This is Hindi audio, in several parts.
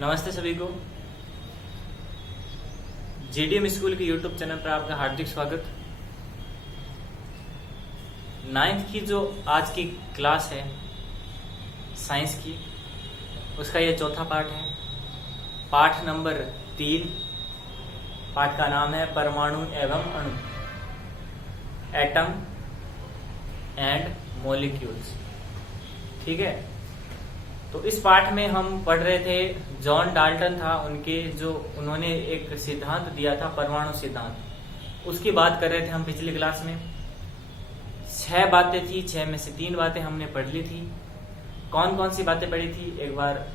नमस्ते सभी को। जीडीएम स्कूल के यूट्यूब चैनल पर आपका हार्दिक स्वागत। 9th की जो आज की क्लास है साइंस की, उसका ये चौथा पाठ है। पाठ नंबर 3। पाठ का नाम है परमाणु एवं अणु, एटम एंड मॉलिक्यूल्स। ठीक है, तो इस पाठ में हम पढ़ रहे थे, जॉन डाल्टन था, उन्होंने एक सिद्धांत दिया था, परमाणु सिद्धांत। उसकी बात कर रहे थे हम पिछली क्लास में। 6 बातें थी, 6 में से 3 बातें हमने पढ़ ली थी। कौन कौन सी बातें पढ़ी थी, एक बार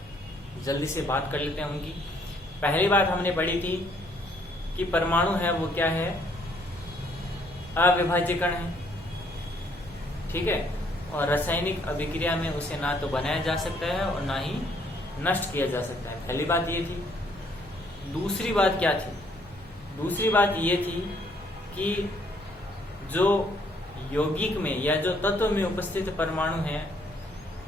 जल्दी से बात कर लेते हैं उनकी। पहली बात हमने पढ़ी थी कि परमाणु है वो क्या है, अविभाज्य कण है। ठीक है, और रासायनिक अभिक्रिया में उसे ना तो बनाया जा सकता है और ना ही नष्ट किया जा सकता है। पहली बात ये थी। दूसरी बात क्या थी? दूसरी बात ये थी कि जो यौगिक में या जो तत्व में उपस्थित परमाणु हैं,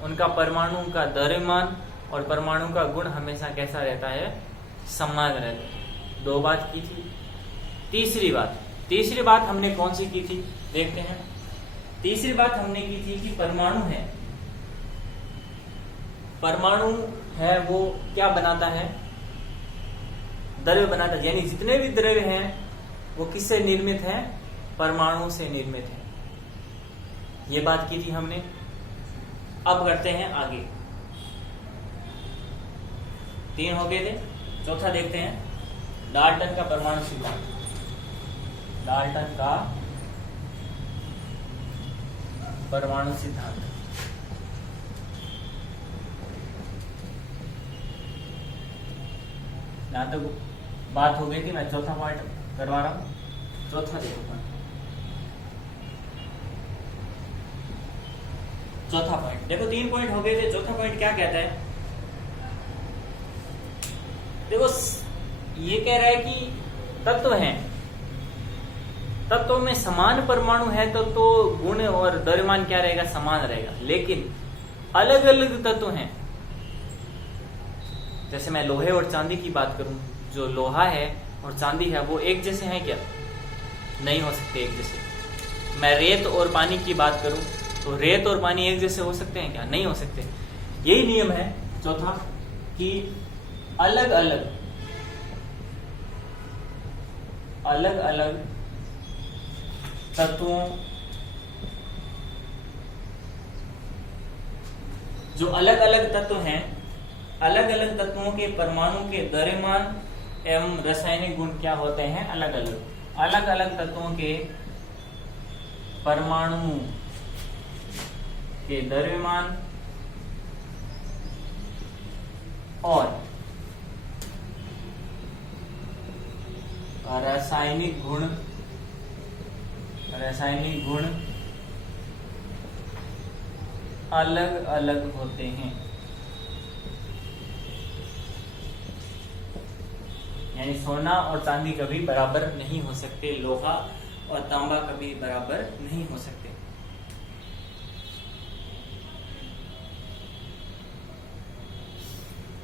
उनका परमाणु का द्रव्यमान और परमाणु का गुण हमेशा कैसा रहता है, समान रहता है। 2 बात की थी। तीसरी बात हमने कौन सी की थी, देखते हैं। तीसरी बात हमने की थी कि परमाणु है वो क्या बनाता है, द्रव्य बनाता है। यानी जितने भी द्रव्य हैं वो किससे निर्मित हैं, परमाणु से निर्मित हैं। ये बात की थी हमने। अब करते हैं आगे। 3 हो गए थे, चौथा देखते हैं। डाल्टन का परमाणु सिद्धांत। डाल्टन का परमाणु सिद्धांत। यहां तक बात हो गई थी, मैं चौथा पार्ट करवा रहा हूं। चौथा देखो, चौथा पॉइंट देखो। 3 पॉइंट हो गए थे, चौथा पॉइंट क्या कहता है, देखो ये कह रहा है कि तत्व हैं, तत्वों में समान परमाणु है तो गुण और द्रव्यमान क्या रहेगा, समान रहेगा। लेकिन अलग अलग तत्व हैं। जैसे मैं लोहे और चांदी की बात करूं, जो लोहा है और चांदी है वो एक जैसे हैं क्या, नहीं हो सकते एक जैसे। मैं रेत और पानी की बात करूं तो रेत और पानी एक जैसे हो सकते हैं क्या, नहीं हो सकते। यही नियम है चौथा, कि अलग अलग तत्वों, जो अलग अलग तत्व हैं, अलग अलग तत्वों के परमाणु के द्रव्यमान एवं रासायनिक गुण क्या होते हैं, अलग अलग तत्वों के परमाणु के द्रव्यमान और रासायनिक गुण अलग अलग होते हैं। यानी सोना और चांदी कभी बराबर नहीं हो सकते, लोहा और तांबा कभी बराबर नहीं हो सकते।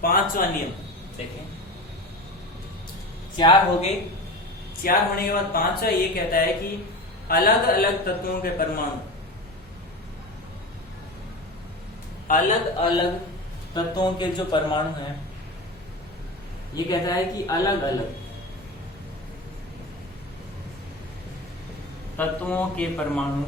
पांचवा नियम देखें। 4 हो गए। 4 होने के बाद पांचवा ये कहता है कि अलग अलग तत्वों के परमाणु, अलग अलग तत्वों के जो परमाणु हैं, ये कहता है कि अलग अलग तत्वों के परमाणु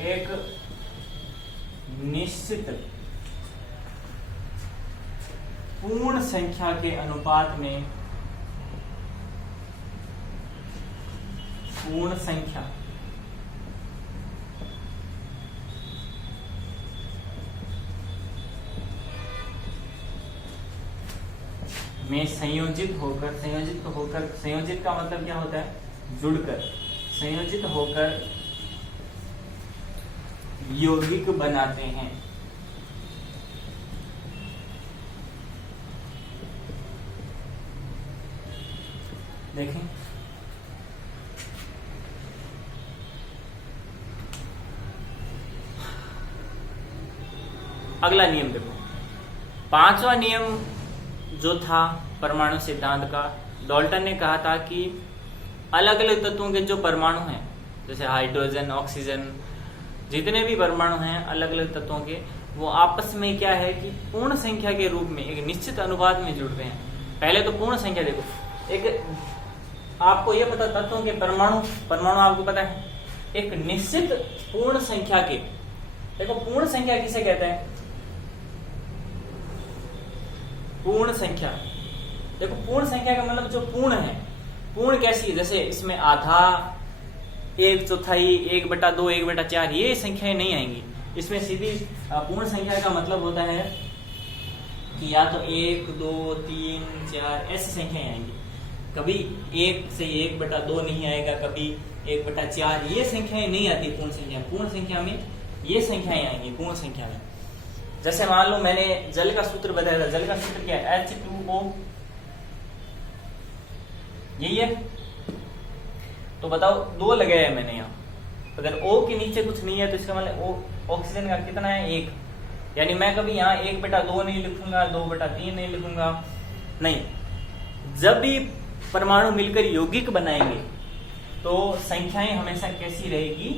एक निश्चित पूर्ण संख्या के अनुपात में, पूर्ण संख्या में संयोजित का मतलब क्या होता है, जुड़कर, संयोजित होकर यौगिक बनाते हैं। देखें अगला नियम देखो, पांचवा नियम जो था परमाणु सिद्धांत का, डाल्टन ने कहा था कि अलग अलग तत्वों के जो परमाणु हैं, जैसे हाइड्रोजन, ऑक्सीजन, जितने भी परमाणु हैं अलग अलग तत्वों के, वो आपस में क्या है कि पूर्ण संख्या के रूप में एक निश्चित अनुपात में जुड़ते हैं। पहले तो पूर्ण संख्या देखो, एक आपको ये पता तत्वों के परमाणु आपको पता है, एक निश्चित पूर्ण संख्या के, देखो पूर्ण संख्या किसे कहते हैं, पूर्ण संख्या, देखो पूर्ण संख्या का मतलब जो पूर्ण है, पूर्ण कैसी है, जैसे इसमें आधा, 1/4, 1/2, 1/4, ये संख्याएं नहीं आएंगी इसमें। सीधी पूर्ण संख्या का मतलब होता है कि या तो 1, 2, 3, 4 ऐसी संख्याएं आएंगी, कभी 1 से 1/2 नहीं आएगा, कभी 1/4, ये संख्याएं नहीं आती पूर्ण संख्या। पूर्ण संख्या में ये संख्याएं आएंगी पूर्ण संख्या में। जैसे मान लो मैंने जल का सूत्र बताया था, जल का सूत्र क्या है, H2O, यही है। तो बताओ 2 लगाया है मैंने यहाँ, अगर O के नीचे कुछ नहीं है तो इसका मतलब ऑक्सीजन का कितना है, 1, यानी मैं कभी यहाँ 1/2 नहीं लिखूंगा, 2/3 नहीं लिखूंगा, नहीं। जब भी परमाणु मिलकर यौगिक बनाएंगे तो संख्याएं हमेशा कैसी रहेगी,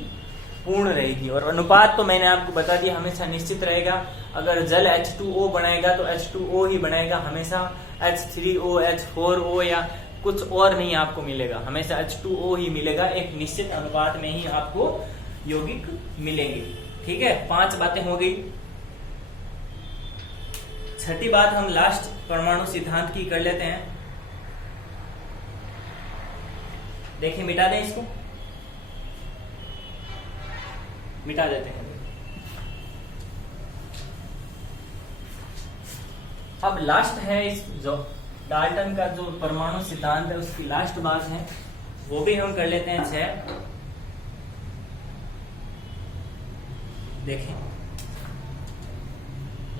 पूर्ण रहेगी। और अनुपात तो मैंने आपको बता दिया, हमेशा निश्चित रहेगा। अगर जल H2O बनाएगा तो H2O ही बनाएगा, हमेशा H3O, H4O या कुछ और नहीं आपको मिलेगा, हमेशा H2O ही मिलेगा। एक निश्चित अनुपात में ही आपको यौगिक मिलेंगे। ठीक है, 5 बातें हो गई। छठी बात हम लास्ट परमाणु सिद्धांत की कर लेते हैं। देखिए, मिटा दें इसको, मिटा देते हैं। अब लास्ट है इस जो डाल्टन का जो परमाणु सिद्धांत है उसकी लास्ट बात है, वो भी हम कर लेते हैं 6। देखें,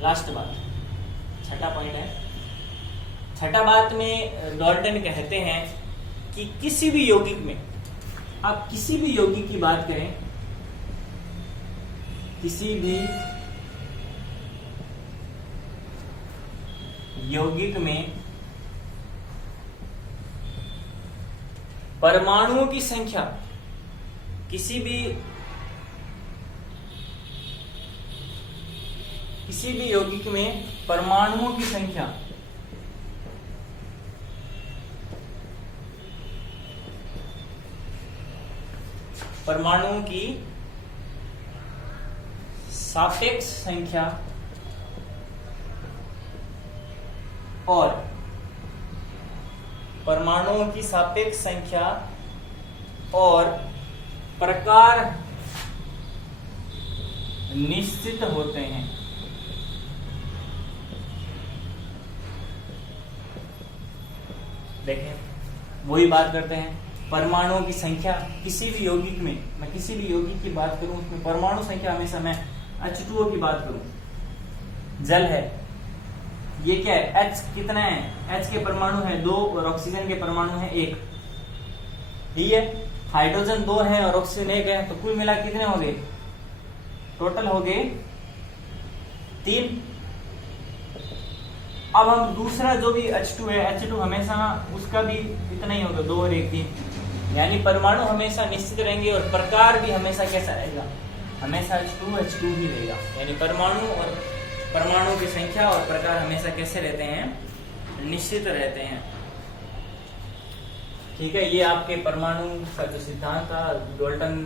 लास्ट बात, छठा पॉइंट है। छठा बात में डाल्टन कहते हैं कि किसी भी यौगिक में, आप किसी भी यौगिक की बात करें, किसी भी यौगिक में परमाणुओं की संख्या, किसी भी यौगिक में परमाणुओं की संख्या परमाणुओं की सापेक्ष संख्या और परमाणुओं की सापेक्ष संख्या और प्रकार निश्चित होते हैं। देखें, वही बात करते हैं, परमाणुओं की संख्या किसी भी यौगिक में, मैं किसी भी यौगिक की बात करूं उसमें परमाणु संख्या हमेशा मैं H2O की बात करूं, जल है, ये क्या है, H कितना है, H के परमाणु है 2 और ऑक्सीजन के परमाणु है 1, ठीक है। हाइड्रोजन 2 है और ऑक्सीजन 1 है, तो कुल मिला कितने हो गए, टोटल हो गए 3। अब हम दूसरा जो भी H2 है, H2 हमेशा उसका भी इतना ही होगा, 2 और 1 3, यानी परमाणु हमेशा निश्चित रहेंगे और प्रकार भी हमेशा कैसा रहेगा, हमेशा H2 ही रहेगा। यानी परमाणु और परमाणु की संख्या और प्रकार हमेशा कैसे रहते हैं, निश्चित रहते हैं। ठीक है, ये आपके परमाणु का जो सिद्धांत था डाल्टन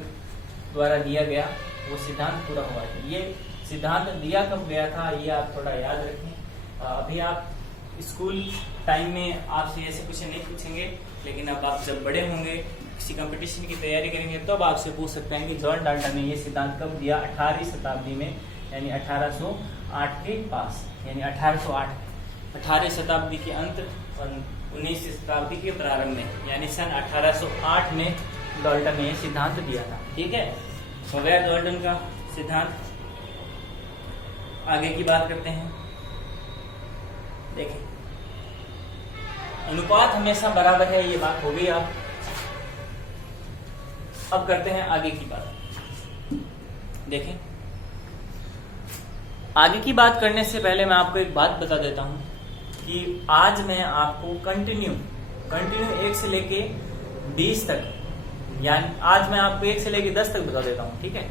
द्वारा दिया गया, वो सिद्धांत पूरा हुआ है। ये सिद्धांत दिया कब गया था, ये आप थोड़ा याद रखें। अभी आप स्कूल टाइम में आपसे ऐसे क्वेश्चन नहीं पूछेंगे, लेकिन अब आप जब बड़े होंगे, किसी कंपटीशन की तैयारी करेंगे, तब आपसे पूछ सकते हैं कि जॉन डाल्टन ने ये सिद्धांत कब दिया, 18वीं शताब्दी में, यानी 1808 के पास, यानी 1808, 18वीं शताब्दी के अंत और 19वीं शताब्दी के प्रारंभ में, यानी सन 1808 में डाल्टन ने ये सिद्धांत दिया था। ठीक है, हो गया डाल्टन का सिद्धांत। आगे की बात करते हैं। देखें, अनुपात हमेशा बराबर है, ये बात हो गई। अब करते हैं आगे की बात। देखें, आगे की बात करने से पहले मैं आपको एक बात बता देता हूं कि आज मैं आपको कंटिन्यू 1 से लेके 20 तक, यानी आज मैं आपको 1 से लेके 10 तक बता देता हूं, ठीक है।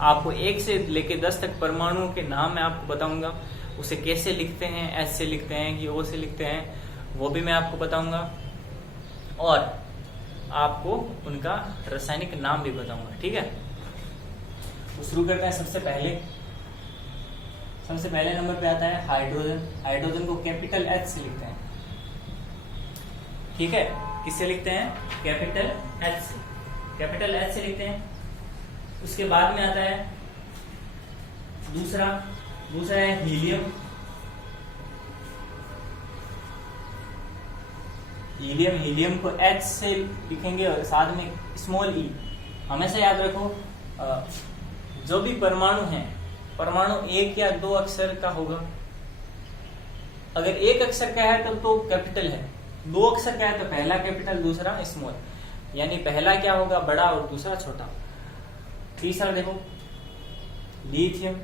आपको 1 से लेके 10 तक परमाणुओं के नाम मैं आपको बताऊंगा, उसे कैसे लिखते हैं, एस से लिखते हैं कि ओ से लिखते हैं, वो भी मैं आपको बताऊंगा, और आपको उनका रासायनिक नाम भी बताऊंगा, ठीक है। तो शुरू करते हैं। सबसे पहले नंबर पे आता है हाइड्रोजन। हाइड्रोजन को कैपिटल एच से लिखते हैं, ठीक है। किससे लिखते हैं? कैपिटल एच से, कैपिटल एच से लिखते हैं। उसके बाद में आता है दूसरा है हीलियम। हीलियम को एच से लिखेंगे और साथ में स्मॉल ई। हमेशा याद रखो, जो भी परमाणु है, परमाणु 1 या 2 अक्षर का होगा। अगर 1 अक्षर का है तब तो कैपिटल है, 2 अक्षर का है तो पहला कैपिटल दूसरा स्मॉल, यानी पहला क्या होगा? बड़ा और दूसरा छोटा। तीसरा देखो, lithium,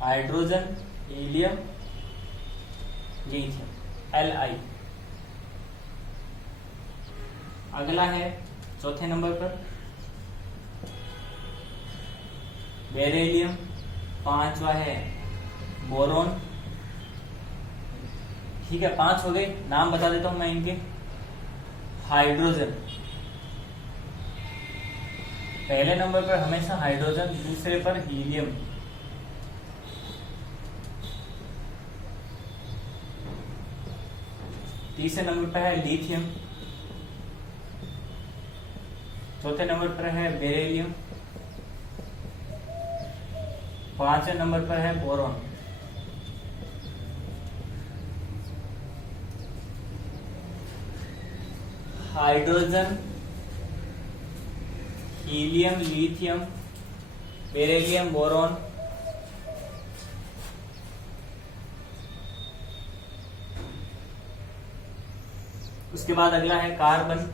hydrogen, helium, lithium, Li। अगला है चौथे नंबर पर बेरिलियम। 5वां है बोरॉन, ठीक है। 5 हो गए, नाम बता देता हूं मैं इनके। हाइड्रोजन पहले नंबर पर हमेशा हाइड्रोजन, दूसरे पर हीलियम, तीसरे नंबर पर है लिथियम, चौथे नंबर पर है बेरिलियम, 5वें नंबर पर है boron. Hydrogen, helium, lithium, beryllium, boron. उसके बाद अगला है कार्बन।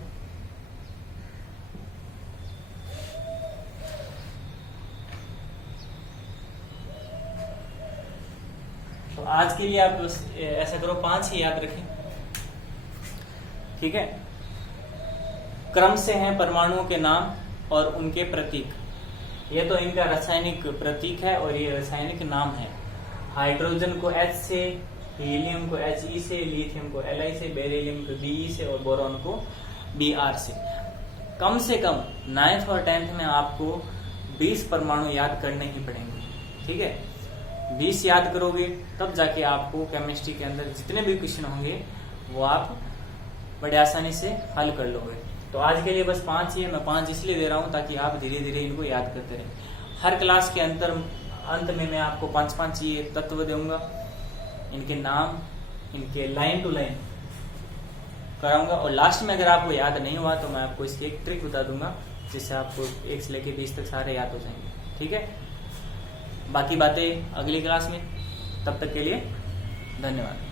तो आज के लिए आप ऐसा करो, 5 ही याद रखें, ठीक है। क्रम से हैं परमाणुओं के नाम और उनके प्रतीक। ये तो इनका रासायनिक प्रतीक है और ये रासायनिक नाम है। हाइड्रोजन को H से, हीलियम को He से, लिथियम को Li से, बेरिलियम को Be से और बोरॉन को Br से। कम 9th और 10th में आपको 20 परमाणु याद करने ही पड़ेंगे, ठीक है। 20 याद करोगे तब जाके आपको केमिस्ट्री के अंदर जितने भी क्वेश्चन होंगे वो आप बड़े आसानी से हल कर लोगे। तो आज के लिए बस 5 ही है, मैं 5 इसलिए दे रहा हूं ताकि आप धीरे धीरे इनको याद करते रहें। हर क्लास के अंत में मैं आपको 5 ये तत्व दूंगा, इनके नाम, इनके लाइन टू लाइन कराऊंगा, और लास्ट में अगर आपको याद नहीं हुआ तो मैं आपको इसकी एक ट्रिक बता दूंगा जिससे आपको 1 से लेके 20 तक सारे याद हो जाएंगे, ठीक है। बाकी बातें अगली क्लास में, तब तक के लिए धन्यवाद।